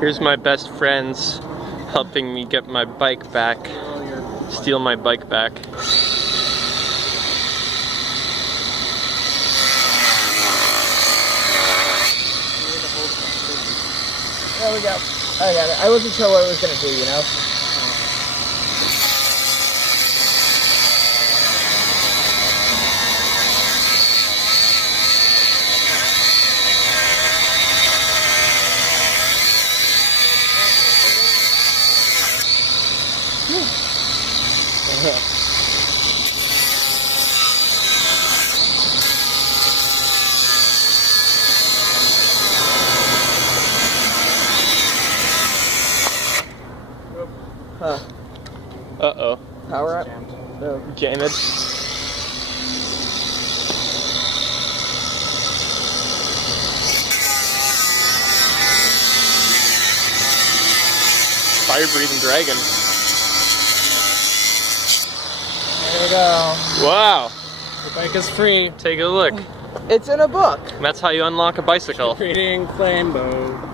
Here's my best friends helping me get my bike back. Steal my bike back. There we go. I got it. I wasn't sure what it was gonna do, you know? Huh. Uh-oh. Power up? No. Jammed. Fire-breathing dragon. There we go. Wow. The bike is free. Take a look. It's in a book. That's how you unlock a bicycle. Creating flame bow.